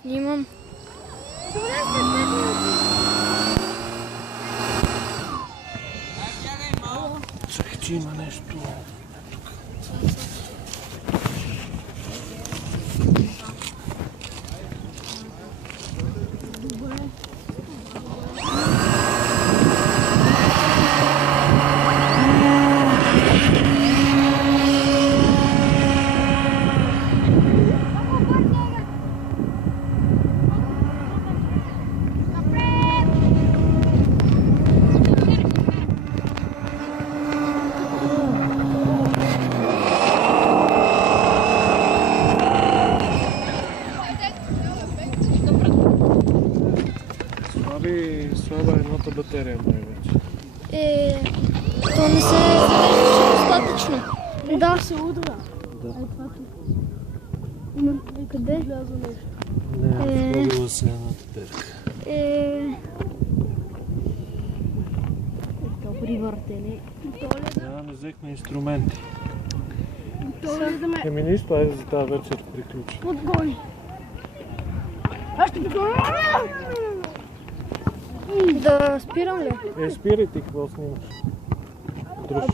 Снимам. Чакай, че има нещо. Слаба едната батерия май вече. То не се зареждаше достатъчно. Да, се удра. Да. Къде? Влязо нещо. Не, сходила се едната терка. Добри въртели. Да, не взехме инструменти. Влизаме Еми нищо, айде за тази вечер приключи. отгони. Аз ще прикольна. Да спирам ли? Спирай ти, какво снимаш? Друж.